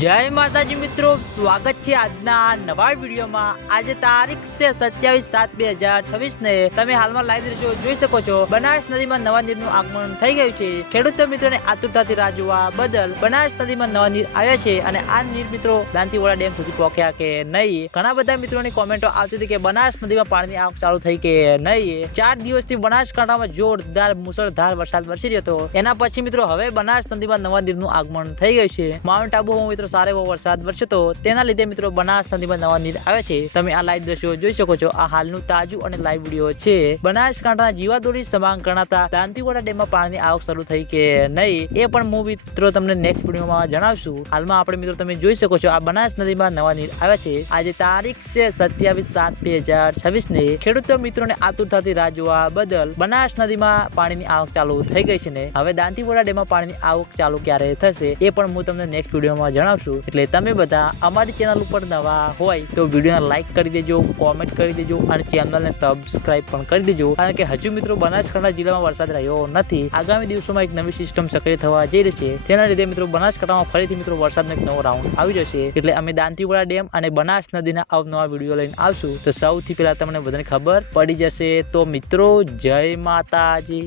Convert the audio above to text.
જય માતાજી મિત્રો, સ્વાગત છે આજના નવા વિડીયોમાં। આજે તારીખ છે 27/7/2026 ને તમે હાલમાં લાઈવ દ્રશ્યો જોઈ શકો છો। બનાસ નદીમાં નવા નીરનું આગમન થઈ ગયું છે। ખેડૂત મિત્રોને આતુરતાથી રાહ જોવા બદલ બનાસ નદીમાં નવા નીર આવ્યા છે અને આ નીર મિત્રો દાંતીવાડા ડેમ સુધી પહોંચ્યા કે નહીં। ઘણા બધા મિત્રોની કોમેન્ટો આવતી હતી કે બનાસ નદીમાં પાણીની આવક ચાલુ થઈ કે નહીં। 4 દિવસથી બનાસકાંઠામાં જોરદાર મુસળધાર વરસાદ વરસી રહ્યો હતો। એના પછી મિત્રો હવે બનાસ નદીમાં નવા નીરનું આગમન થઈ ગયું છે। માઉન્ટ આબુમાં મિત્રો સારો એવો વરસાદ વરસ્યો તો તેના લીધે મિત્રો બનાસ નદીમાં નવા નીર આવે છે। તમે આ લાઈવ દ્રશ્યો જોઈ શકો છો। આ હાલનું તાજું અને લાઈવ વિડીયો છે। બનાસકાંઠાના જીવાદોરી સમાંગ ગણાતા દાંતીવાડા ડેમમાં પાણીની આવક શરૂ થઈ કે નહીં એ પણ હું મિત્રો તમને નેક્સ્ટ વિડીયોમાં જણાવશું। હાલમાં આપણે મિત્રો તમે જોઈ શકો છો આ બનાસ નદીમાં નવા નીર આવે છે। આજે તારીખ છે 27/7/2026 ને ખેડૂતો મિત્રોને આતુરતાથી રાહ જોવા બદલ બનાસ નદીમાં પાણીની આવક ચાલુ થઈ ગઈ છે ને હવે દાંતીવાડા ડેમમાં પાણીની આવક ચાલુ ક્યારે થશે એ પણ હું તમને નેક્સ્ટ વિડીયોમાં જણાવશું। એટલે તમે બધા અમારી ચેનલ ઉપર નવા હોય તો વિડીયોને લાઈક કરી દેજો, કોમેન્ટ કરી દેજો અને ચેનલને સબસ્ક્રાઇબ પણ કરી દેજો, કારણ કે હજુ મિત્રો બનાસકાંઠા જિલ્લામાં વરસાદ રહ્યો નથી। આગામી દિવસોમાં એક નવી સિસ્ટમ સક્રિય થવા જઈ રહી છે, તેના લીધે મિત્રો બનાસકાંઠામાં ફરીથી મિત્રો વરસાદનો એક નવો રાઉન્ડ આવી જશે। એટલે અમે દાંતીવાડા ડેમ અને બનાસ નદીના અવનવા વિડીયો લઈને આવશું, તો સૌથી પહેલા તમને બધાને ખબર પડી જશે। તો મિત્રો જય માતાજી।